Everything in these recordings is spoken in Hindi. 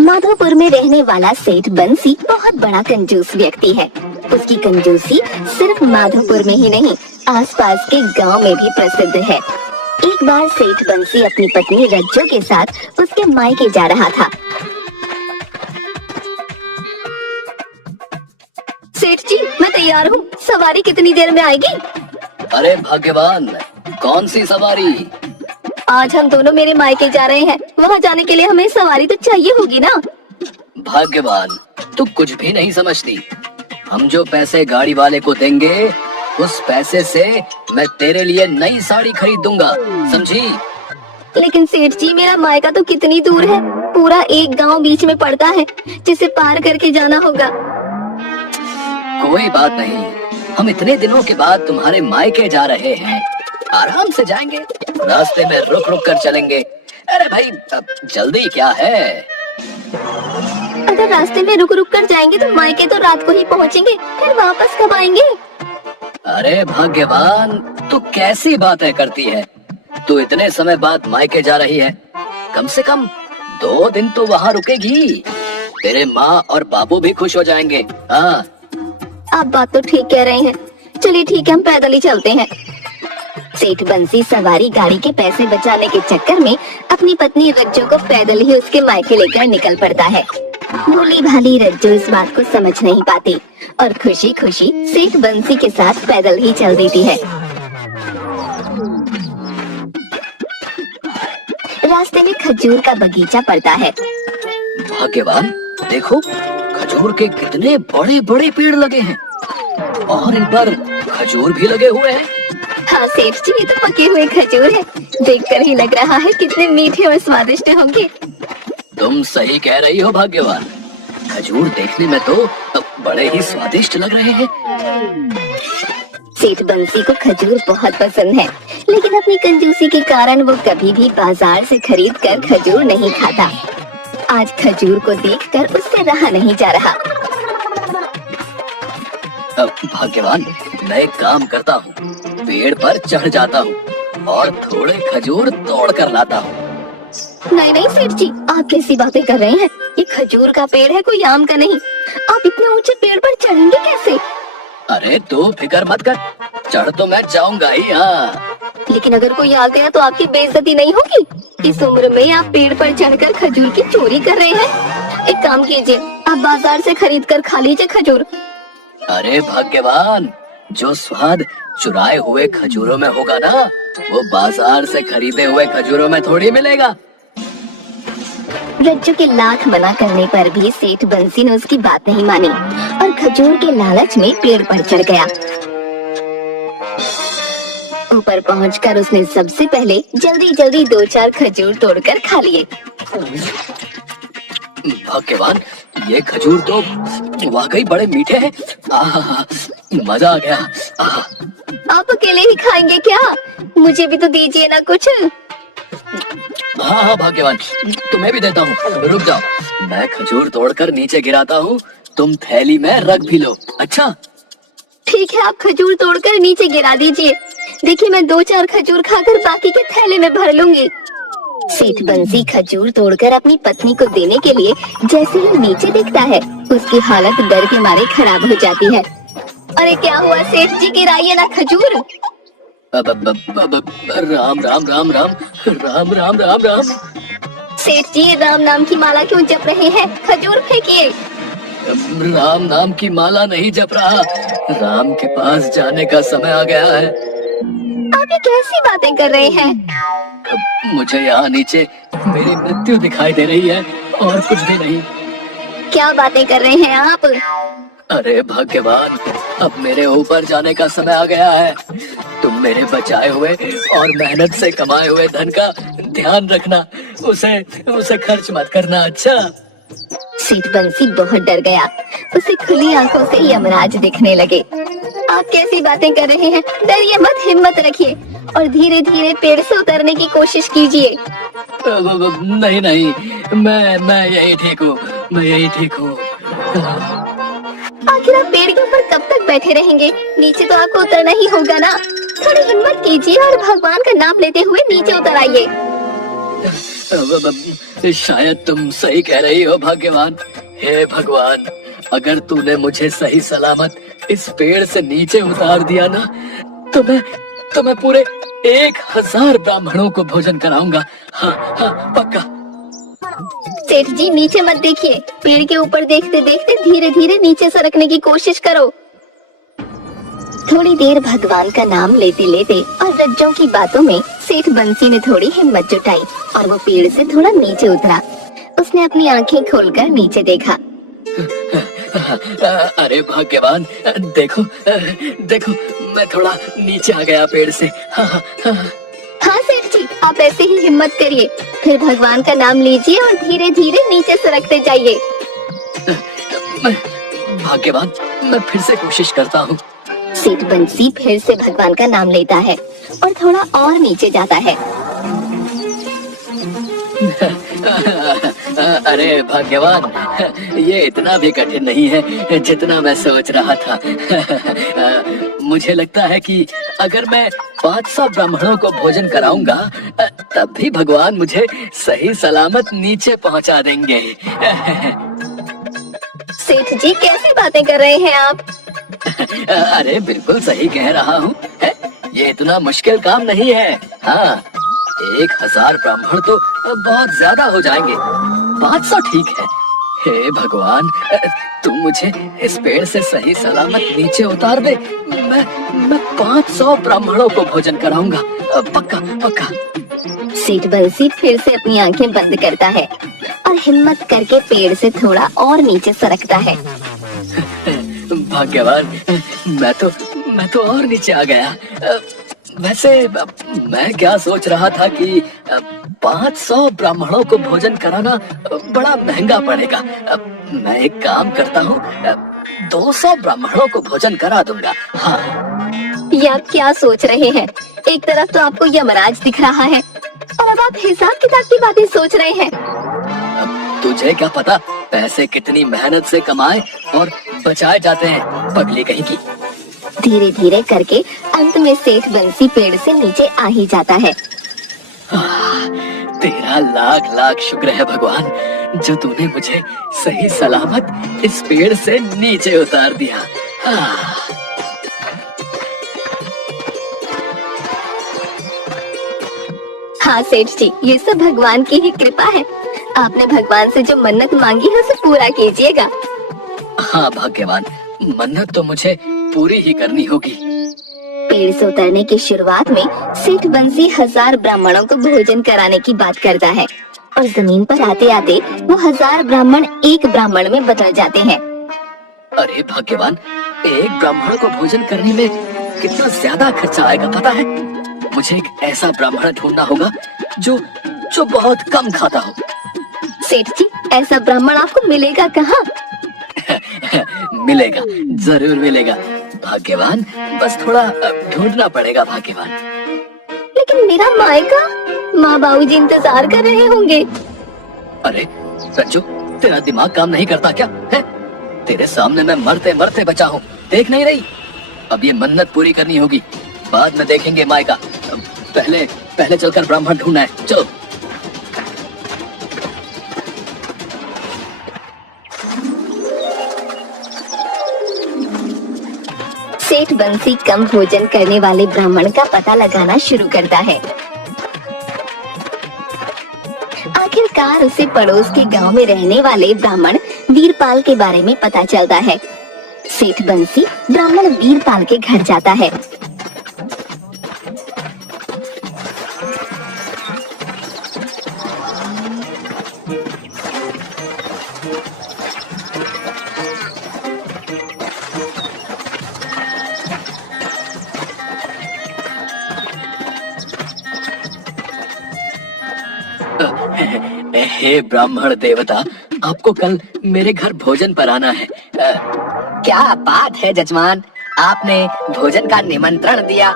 माधोपुर में रहने वाला सेठ बंसी बहुत बड़ा कंजूस व्यक्ति है। उसकी कंजूसी सिर्फ माधोपुर में ही नहीं, आसपास के गांव में भी प्रसिद्ध है। एक बार सेठ बंसी अपनी पत्नी रज्जो के साथ उसके मायके जा रहा था। सेठ जी, मैं तैयार हूँ, सवारी कितनी देर में आएगी? अरे भाग्यवान, कौन सी सवारी? आज हम दोनों मेरे मायके जा रहे हैं, वहाँ जाने के लिए हमें सवारी तो चाहिए होगी ना। भाग्यवान, तू कुछ भी नहीं समझती। हम जो पैसे गाड़ी वाले को देंगे, उस पैसे से मैं तेरे लिए नई साड़ी खरीद दूंगा, समझी? लेकिन सेठ जी, मेरा मायका तो कितनी दूर है, पूरा एक गांव बीच में पड़ता है, जिसे पार करके जाना होगा। कोई बात नहीं, हम इतने दिनों के बाद तुम्हारे मायके जा रहे हैं, आराम से जाएंगे, रास्ते में रुक रुक कर चलेंगे। अरे भाई, अब जल्दी क्या है? अगर रास्ते में रुक रुक कर जाएंगे तो मायके तो रात को ही पहुँचेंगे, फिर वापस कब आएंगे? अरे भाग्यवान, तू कैसी बातें करती है? तू इतने समय बाद मायके जा रही है, कम से कम 2 दिन तो वहाँ रुकेगी। तेरे माँ और बाबू भी खुश हो जाएंगे। हाँ, आप बात तो ठीक कह रहे हैं, चलिए ठीक है, हम पैदल ही चलते हैं। सेठ बंसी सवारी गाड़ी के पैसे बचाने के चक्कर में अपनी पत्नी रज्जो को पैदल ही उसके मायके लेकर निकल पड़ता है। भोली भाली रज्जो इस बात को समझ नहीं पाती और खुशी खुशी सेठ बंसी के साथ पैदल ही चल देती है। रास्ते में खजूर का बगीचा पड़ता है। भाग्यवान, देखो खजूर के कितने बड़े बड़े पेड़ लगे हैं और इन पर खजूर भी लगे हुए हैं। हाँ सेठ जी, ये तो पके हुए खजूर है, देखकर ही लग रहा है कितने मीठे और स्वादिष्ट होंगे। तुम सही कह रही हो भाग्यवान, खजूर देखने में तो बड़े ही स्वादिष्ट लग रहे हैं। सेठ बंसी को खजूर बहुत पसंद है, लेकिन अपनी कंजूसी के कारण वो कभी भी बाजार से खरीद कर खजूर नहीं खाता। आज खजूर को देखकर उससे रहा नहीं जा रहा। भाग्यवान, मैं एक काम करता हूँ, पेड़ पर चढ़ जाता हूँ और थोड़े खजूर तोड़ कर लाता हूँ। नहीं नहीं सेठ जी, आप कैसी बातें कर रहे हैं? ये खजूर का पेड़ है, कोई आम का नहीं। आप इतने ऊंचे पेड़ पर चढ़ेंगे कैसे? अरे तू फिक्र मत कर, चढ़ तो मैं जाऊंगा ही। हाँ, लेकिन अगर कोई आ गया तो आपकी बेइज्जती नहीं होगी? इस उम्र में आप पेड़ पर चढ़कर खजूर की चोरी कर रहे हैं। एक काम कीजिए, आप बाजार से खरीद कर खा लीजिए खजूर। अरे भाग्यवान, जो स्वाद चुराए हुए खजूरों में होगा ना, वो बाजार से खरीदे हुए खजूरों में थोड़ी मिलेगा। रज्जू के लाख मना करने पर भी सेठ बंसी ने उसकी बात नहीं मानी और खजूर के लालच में पेड़ पर चढ़ गया। ऊपर पहुंचकर उसने सबसे पहले जल्दी जल्दी 2-4 खजूर तोड़कर खा लिए। भाग्यवान, ये खजूर तो वाकई बड़े मीठे हैं। मजा आ गया। आप अकेले ही खाएंगे क्या? मुझे भी तो दीजिए ना कुछ। हाँ हाँ भाग्यवान, तुम्हें भी देता हूँ, रुक जाओ, मैं खजूर तोड़कर नीचे गिराता हूँ, तुम थैली में रख भी लो। अच्छा ठीक है, आप खजूर तोड़कर नीचे गिरा दीजिए। देखिए, मैं 2-4 खजूर खाकर बाकी के थैले में भर लूंगी। सेठ बंसी खजूर तोड़कर अपनी पत्नी को देने के लिए जैसे ही नीचे देखता है, उसकी हालत डर के मारे खराब हो जाती है। अरे क्या हुआ सेठ जी, गिराइए ना खजूर। राम राम राम राम राम राम राम राम। सेठ जी, राम नाम की माला क्यों जप रहे हैं? खजूर फेंकिए। राम नाम की माला नहीं जप रहा, राम के पास जाने का समय आ गया है। आप ये कैसी बातें कर रहे हैं? मुझे यहाँ नीचे मेरी मृत्यु दिखाई दे रही है और कुछ भी नहीं। क्या बातें कर रहे हैं आप? अरे भाग्यवान, अब मेरे ऊपर जाने का समय आ गया है। तुम मेरे बचाए हुए और मेहनत से कमाए हुए धन का ध्यान रखना, उसे खर्च मत करना। अच्छा? सेठ बंसी बहुत डर गया, उसे खुली आंखों से यमराज दिखने लगे। आप कैसी बातें कर रहे हैं? डरिए मत, हिम्मत रखिए और धीरे धीरे पेड़ से उतरने की कोशिश कीजिए। नहीं नहीं, मैं यही ठीक हूँ, मैं यही ठीक हूँ। आखिर आप पेड़ के ऊपर कब तक बैठे रहेंगे? नीचे तो आपको उतरना ही होगा ना, थोड़ी हिम्मत कीजिए। लीजिए और भगवान का नाम लेते हुए नीचे उतर आइए। शायद तुम सही कह रही हो भाग्यवान। हे भगवान, अगर तूने मुझे सही सलामत इस पेड़ से नीचे उतार दिया ना, तो मैं पूरे 1000 ब्राह्मणों को भोजन कराऊंगा। हाँ हाँ, पक्का। सेठ जी नीचे मत देखिए, पेड़ के ऊपर देखते देखते धीरे धीरे नीचे सरकने की कोशिश करो। थोड़ी देर भगवान का नाम लेते लेते और रज्जों की बातों में सेठ बंसी ने थोड़ी हिम्मत जुटाई और वो पेड़ से थोड़ा नीचे उतरा। उसने अपनी आंखें खोलकर नीचे देखा। अरे भाग्यवान, देखो देखो, मैं थोड़ा नीचे आ गया पेड़ से। हाँ सेठ जी, आप ऐसे ही हिम्मत करिए, फिर भगवान का नाम लीजिए और धीरे धीरे नीचे सरकते जाइए। भाग्यवान, मैं फिर से कोशिश करता हूँ। सेठ बंसी फिर से भगवान का नाम लेता है और थोड़ा और नीचे जाता है। अरे भाग्यवान, ये इतना भी कठिन नहीं है जितना मैं सोच रहा था। मुझे लगता है कि अगर मैं 500 ब्राह्मणों को भोजन कराऊंगा, तब भी भगवान मुझे सही सलामत नीचे पहुंचा देंगे। सेठ जी कैसी बातें कर रहे हैं आप? अरे बिल्कुल सही कह रहा हूँ। ये इतना मुश्किल काम नहीं है। हाँ, 1000 ब्राह्मण तो बहुत ज्यादा हो जाएंगे, 500 ठीक है। हे भगवान, तुम मुझे इस पेड़ से सही सलामत नीचे उतार दे। मैं 500 ब्राह्मणों को भोजन कराऊंगा, पक्का पक्का। सेठ बंसी फिर से अपनी आंखें बंद करता है और हिम्मत करके पेड़ से थोड़ा और नीचे सरकता है। भाग्यवान, मैं तो और नीचे आ गया। वैसे मैं क्या सोच रहा था कि 500 ब्राह्मणों को भोजन कराना बड़ा महंगा पड़ेगा। मैं एक काम करता हूँ, 200 ब्राह्मणों को भोजन करा दूंगा। हाँ। ये आप क्या सोच रहे हैं? एक तरफ तो आपको यमराज दिख रहा है और अब आप हिसाब किताब की बातें सोच रहे हैं। तुझे क्या पता पैसे कितनी मेहनत से कमाए और बचाए जाते हैं, पगली कहीं की। धीरे धीरे करके अंत में सेठ बंसी पेड़ से नीचे आ ही जाता है। तेरा लाख लाख शुक्र है भगवान, जो तूने मुझे सही सलामत इस पेड़ से नीचे उतार दिया। हाँ सेठ जी, ये सब भगवान की ही कृपा है। आपने भगवान से जो मन्नत मांगी है उसे पूरा कीजिएगा। हाँ भाग्यवान, मन्नत तो मुझे पूरी ही करनी होगी। पेड़ से उतरने की शुरुआत में सेठ बंसी 1000 ब्राह्मणों को भोजन कराने की बात करता है और जमीन पर आते आते वो 1000 ब्राह्मण एक ब्राह्मण में बदल जाते हैं। अरे भाग्यवान, एक ब्राह्मण को भोजन करने में कितना ज्यादा खर्चा आएगा पता है? मुझे एक ऐसा ब्राह्मण ढूंढना होगा जो बहुत कम खाता हो। सेठ जी, ऐसा ब्राह्मण आपको मिलेगा कहाँ? मिलेगा, जरूर मिलेगा भाग्यवान, बस थोड़ा ढूंढना पड़ेगा भाग्यवान। लेकिन मेरा मायका, माँ बाबूजी इंतजार कर रहे होंगे। अरे रज्जू, तेरा दिमाग काम नहीं करता क्या है? तेरे सामने मैं मरते मरते बचा हूँ, देख नहीं रही? अब ये मन्नत पूरी करनी होगी, बाद में देखेंगे मायका। पहले चलकर ब्राह्मण ढूंढना है, चलो। सेठ बंसी कम भोजन करने वाले ब्राह्मण का पता लगाना शुरू करता है। आखिरकार उसे पड़ोस के गांव में रहने वाले ब्राह्मण वीरपाल के बारे में पता चलता है। सेठ बंसी ब्राह्मण वीरपाल के घर जाता है। हे ब्राह्मण देवता, आपको कल मेरे घर भोजन पर आना है। क्या बात है जजमान, आपने भोजन का निमंत्रण दिया?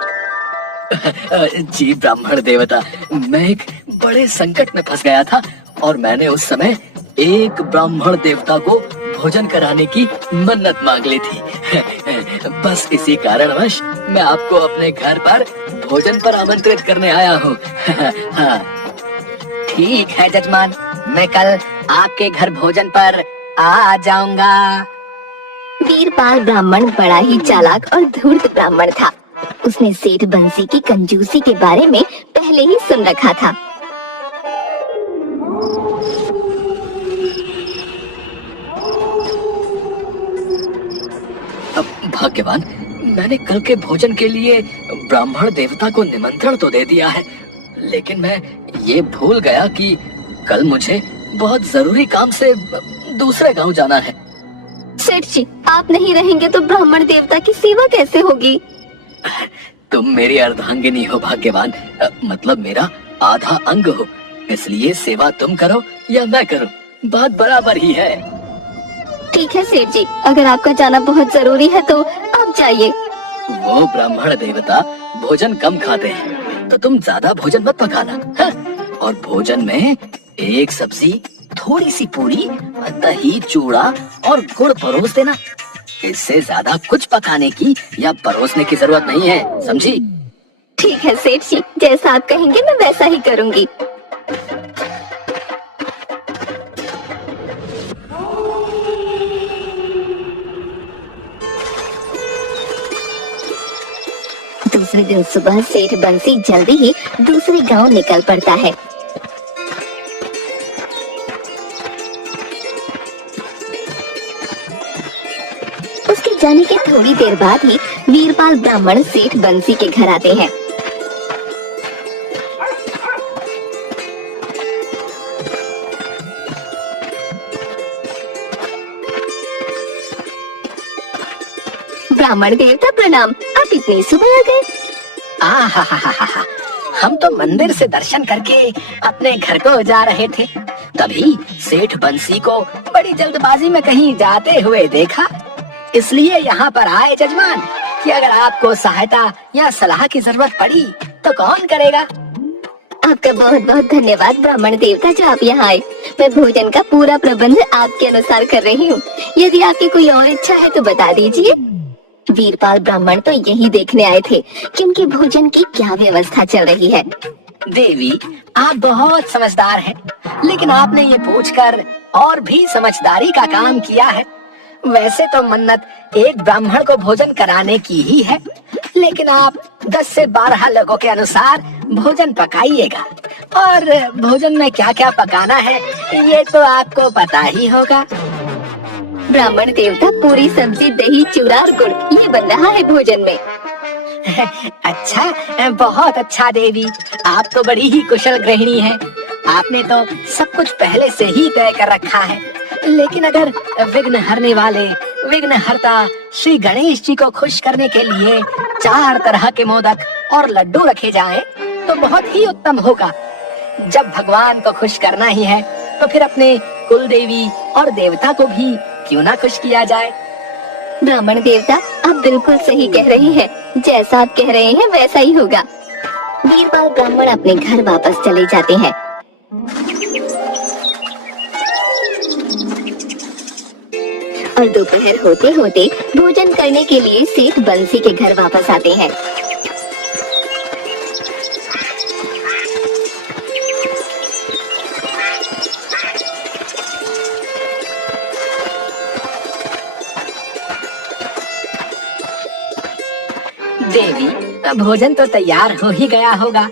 जी ब्राह्मण देवता, मैं एक बड़े संकट में फंस गया था और मैंने उस समय एक ब्राह्मण देवता को भोजन कराने की मन्नत मांग ली थी। बस इसी कारणवश मैं आपको अपने घर पर भोजन पर आमंत्रित करने आया हूँ। हाँ। ठीक है जजमान, मैं कल आपके घर भोजन पर आ जाऊंगा। वीरपाल ब्राह्मण बड़ा ही चालाक और धूर्त ब्राह्मण था। उसने सेठ बंसी की कंजूसी के बारे में पहले ही सुन रखा था। भाग्यवान, मैंने कल के भोजन के लिए ब्राह्मण देवता को निमंत्रण तो दे दिया है, लेकिन मैं ये भूल गया कि कल मुझे बहुत जरूरी काम से दूसरे गांव जाना है। सेठ जी, आप नहीं रहेंगे तो ब्राह्मण देवता की सेवा कैसे होगी? तुम मेरी अर्धांगिनी हो भाग्यवान, मतलब मेरा आधा अंग हो, इसलिए सेवा तुम करो या मैं करूं, बात बराबर ही है। ठीक है सेठ जी, अगर आपका जाना बहुत जरूरी है तो आप जाइए। वो ब्राह्मण देवता भोजन कम खाते हैं, तो तुम ज्यादा भोजन मत पकाना, हाँ? और भोजन में एक सब्जी, थोड़ी सी पूरी, दही, चूड़ा और गुड़ परोस देना। इससे ज्यादा कुछ पकाने की या परोसने की जरूरत नहीं है, समझी? ठीक है सेठ जी, जैसा आप कहेंगे मैं वैसा ही करूंगी। दूसरे दिन सुबह सेठ बंसी जल्दी ही दूसरे गांव निकल पड़ता है। उसके जाने के थोड़ी देर बाद ही वीरपाल ब्राह्मण सेठ बंसी के घर आते हैं। ब्राह्मण देवता प्रणाम, आप इतनी सुबह आ गए? आहा, हम तो मंदिर से दर्शन करके अपने घर को जा रहे थे, तभी सेठ बंसी को बड़ी जल्दबाजी में कहीं जाते हुए देखा, इसलिए यहाँ पर आए जजमान कि अगर आपको सहायता या सलाह की जरूरत पड़ी तो कौन करेगा। आपका बहुत बहुत धन्यवाद ब्राह्मण देवता जो आप यहाँ आए। मैं भोजन का पूरा प्रबंध आपके अनुसार कर रही हूँ। यदि आपकी कोई और इच्छा है तो बता दीजिए। वीरपाल ब्राह्मण तो यही देखने आए थे कि उनके भोजन की क्या व्यवस्था चल रही है। देवी, आप बहुत समझदार हैं, लेकिन आपने ये पूछकर और भी समझदारी का काम किया है। वैसे तो मन्नत एक ब्राह्मण को भोजन कराने की ही है, लेकिन आप 10 से 12 लोगों के अनुसार भोजन पकाइएगा, और भोजन में क्या क्या पकाना है ये तो आपको पता ही होगा। ब्राह्मण देवता पूरी सब्जी, दही, चूड़ा और गुड़ ये बन रहा है भोजन में। अच्छा, बहुत अच्छा देवी, आप तो बड़ी ही कुशल गृहिणी हैं। आपने तो सब कुछ पहले से ही तय कर रखा है, लेकिन अगर विघ्न हरने वाले विघ्नहर्ता श्री गणेश जी को खुश करने के लिए 4 तरह के मोदक और लड्डू रखे जाएं, तो बहुत ही उत्तम होगा। जब भगवान को खुश करना ही है तो फिर अपने कुल देवी और देवता को भी क्यों ना खुश किया जाए। ब्राह्मण देवता, आप बिल्कुल सही कह रहे हैं। जैसा आप कह रहे हैं वैसा ही होगा। वीरपाल ब्राह्मण अपने घर वापस चले जाते हैं। और दोपहर होते होते भोजन करने के लिए सेठ बंसी के घर वापस आते हैं। देवी, भोजन तो तैयार हो ही गया होगा।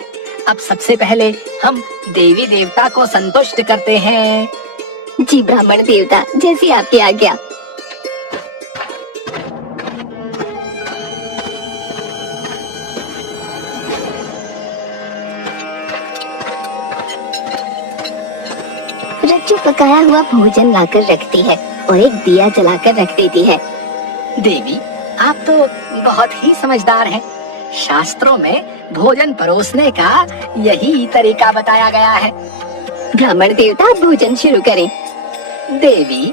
अब सबसे पहले हम देवी देवता को संतुष्ट करते हैं। जी ब्राह्मण देवता, जैसी आपकी आज्ञा। रज्जू पकाया हुआ भोजन लाकर रखती है और एक दिया जलाकर रख देती है। देवी, आप तो बहुत ही समझदार हैं। शास्त्रों में भोजन परोसने का यही तरीका बताया गया है। ब्राह्मण देवता, भोजन शुरू करें। देवी,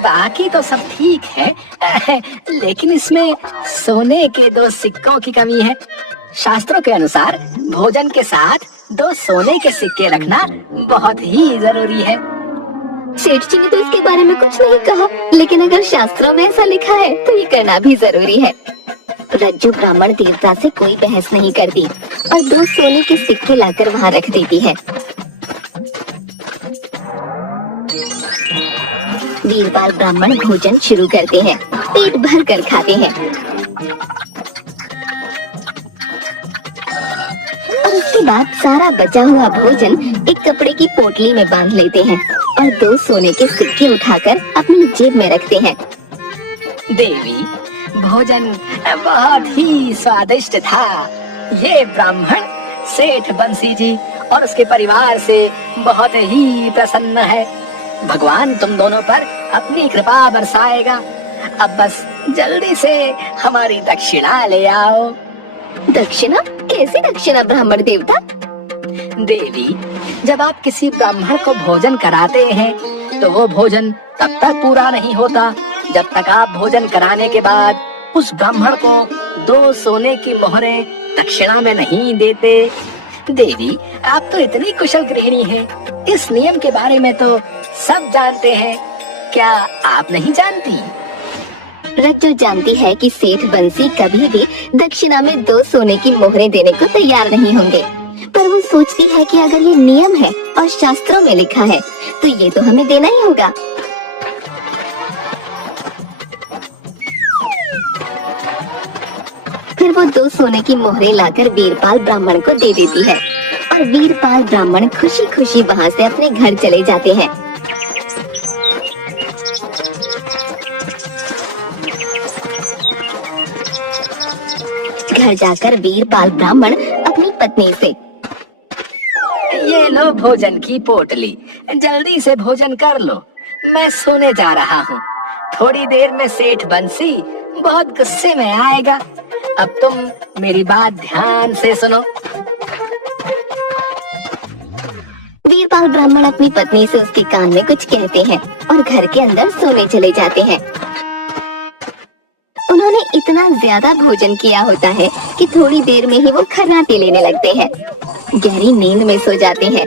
बाकी तो सब ठीक है, लेकिन इसमें सोने के 2 सिक्कों की कमी है। शास्त्रों के अनुसार भोजन के साथ 2 सोने के सिक्के रखना बहुत ही जरूरी है। सेठ जी ने तो इसके बारे में कुछ नहीं कहा, लेकिन अगर शास्त्रों में ऐसा लिखा है तो ये करना भी जरूरी है। रज्जू ब्राह्मण देवता से कोई बहस नहीं करती और 2 सोने के सिक्के लाकर वहाँ रख देती है। वीरपाल ब्राह्मण भोजन शुरू करते हैं, पेट भर कर खाते हैं और उसके बाद सारा बचा हुआ भोजन एक कपड़े की पोटली में बांध लेते हैं और 2 सोने के सिक्के उठाकर अपनी जेब में रखते हैं। देवी, भोजन बहुत ही स्वादिष्ट था। ये ब्राह्मण सेठ बंसी जी और उसके परिवार से बहुत ही प्रसन्न है। भगवान तुम दोनों पर अपनी कृपा बरसाएगा। अब बस जल्दी से हमारी दक्षिणा ले आओ। दक्षिणा? कैसी दक्षिणा ब्राह्मण देवता? देवी, जब आप किसी ब्राह्मण को भोजन कराते हैं तो वो भोजन तब तक पूरा नहीं होता जब तक आप भोजन कराने के बाद उस ब्राह्मण को 2 सोने की मोहरें दक्षिणा में नहीं देते। देवी, आप तो इतनी कुशल गृहिणी हैं, इस नियम के बारे में तो सब जानते हैं, क्या आप नहीं जानती? रज्जू जानती है कि सेठ बंसी कभी भी दक्षिणा में 2 सोने की मोहरें देने को तैयार नहीं होंगे, पर वो सोचती है कि अगर ये नियम है और शास्त्रों में लिखा है तो ये तो हमें देना ही होगा। फिर वो 2 सोने की मोहरें लाकर वीरपाल ब्राह्मण को दे देती है और वीरपाल ब्राह्मण खुशी खुशी वहाँ से अपने घर चले जाते हैं। घर जाकर वीरपाल ब्राह्मण अपनी पत्नी से, ये लो भोजन की पोटली, जल्दी से भोजन कर लो, मैं सोने जा रहा हूँ। थोड़ी देर में सेठ बंसी बहुत गुस्से में आएगा। अब तुम मेरी बात ध्यान से सुनो। वीरपाल ब्राह्मण अपनी पत्नी से उसके कान में कुछ कहते हैं और घर के अंदर सोने चले जाते हैं। उन्होंने इतना ज्यादा भोजन किया होता है कि थोड़ी देर में ही वो खर्राटे लेने लगते हैं, गहरी नींद में सो जाते हैं।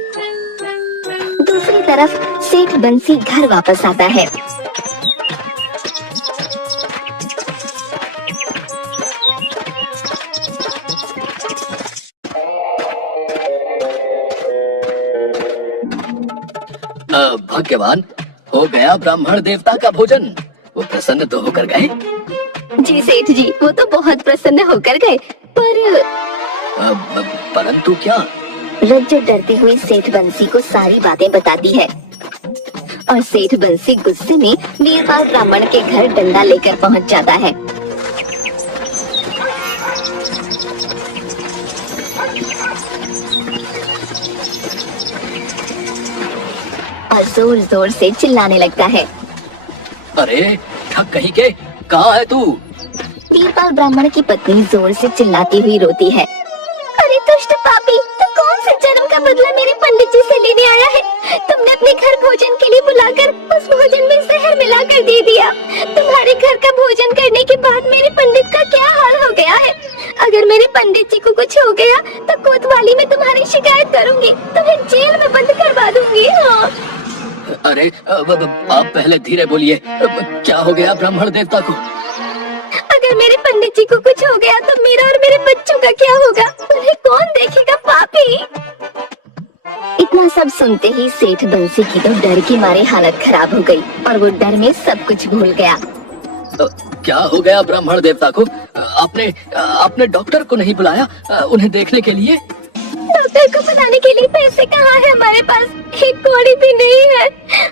दूसरी तरफ सेठ बंसी घर वापस आता है। भाग्यवान, हो गया ब्राह्मण देवता का भोजन। वो प्रसन्न तो होकर गए? जी सेठ जी, वो तो बहुत प्रसन्न होकर गए, पर परंतु क्या? रज्जू डरती हुई सेठ बंसी को सारी बातें बताती है और सेठ बंसी गुस्से में वीरपाल ब्राह्मण के घर डंडा लेकर पहुंच जाता है। और जोर जोर से चिल्लाने लगता है, अरे ठग कहीं के, कहाँ है तू? वीरपाल ब्राह्मण की पत्नी जोर से चिल्लाती हुई रोती है, अरे दुष्ट पापी, तू कौन से जन्म का बदला मेरे पंडित जी से लेने आया है? तुमने अपने घर भोजन के लिए बुलाकर उस भोजन में जहर मिलाकर दे दिया। तुम्हारे घर का भोजन करने के बाद मेरे पंडित का क्या हाल हो गया है? अगर मेरे पंडित जी को कुछ हो गया तो कोतवाली में तुम्हारी शिकायत करूंगी, तुम्हें जेल में बंद करवा दूंगी। हाँ। अरे आप पहले धीरे बोलिए, क्या हो गया ब्राह्मण देवता को? अगर मेरे पंडित जी को कुछ हो गया तो मेरा और मेरे बच्चों का क्या होगा? उन्हें कौन देखेगा पापी? इतना सब सुनते ही सेठ बंसी की तो डर की मारे हालत खराब हो गई और वो डर में सब कुछ भूल गया। क्या हो गया ब्राह्मण देवता को? आपने डॉक्टर को नहीं बुलाया उन्हें देखने के लिए? डॉक्टर को बुलाने के लिए पैसे कहाँ है हमारे पास? एक कौड़ी भी नहीं है।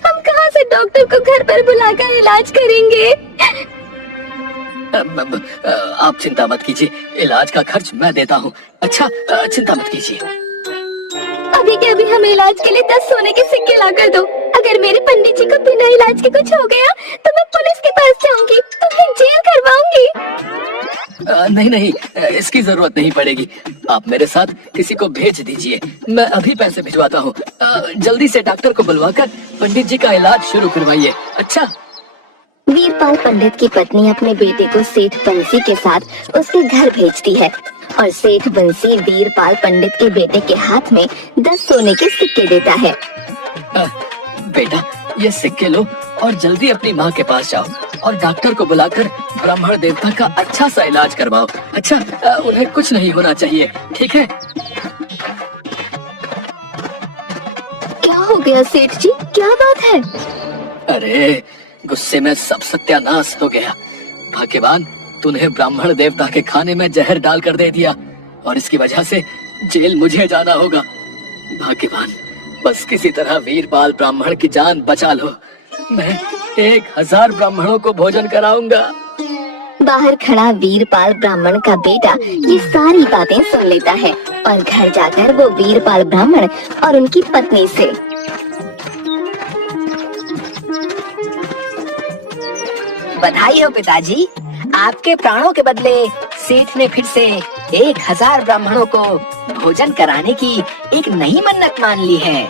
हम कहाँ से डॉक्टर को घर पर बुलाकर इलाज करेंगे? आप चिंता मत कीजिए, इलाज का खर्च मैं देता हूँ। अच्छा, चिंता मत कीजिए। अभी के अभी हमें इलाज के लिए 10 सोने के सिक्के ला कर दो। अगर मेरे पंडित जी को बिना इलाज के कुछ हो गया तो मैं पुलिस के पास जाऊंगी, तुम्हें जेल करवाऊंगी। नहीं, इसकी जरूरत नहीं पड़ेगी। आप मेरे साथ किसी को भेज दीजिए, मैं अभी पैसे भिजवाता हूँ। जल्दी से डॉक्टर को बुलवाकर पंडित जी का इलाज शुरू करवाइए। अच्छा। वीरपाल पंडित की पत्नी अपने बेटे को सेठ बंसी के साथ उसके घर भेजती है और सेठ बंसी वीरपाल पंडित के बेटे के हाथ में 10 सोने के सिक्के देता है। बेटा, ये सिक्के लो और जल्दी अपनी माँ के पास जाओ और डॉक्टर को बुलाकर ब्राह्मण देवता का अच्छा सा इलाज करवाओ। अच्छा, उन्हें कुछ नहीं होना चाहिए, ठीक है? क्या हो गया सेठ जी, क्या बात है? अरे गुस्से में सब सत्यानाश हो गया। भाग्यवान, तूने ब्राह्मण देवता के खाने में जहर डालकर दे दिया और इसकी वजह से जेल मुझे जाना होगा। भाग्यवान, बस किसी तरह वीरपाल ब्राह्मण की जान बचा लो। मैं 1000 ब्राह्मणों को भोजन कराऊंगा। बाहर खड़ा वीरपाल ब्राह्मण का बेटा ये सारी बातें सुन लेता है और घर जाकर वो वीरपाल ब्राह्मण और उनकी पत्नी से बधाई हो पिताजी, आपके प्राणों के बदले सेठ ने फिर से 1000 ब्राह्मणों को भोजन कराने की एक नई मन्नत मान ली है।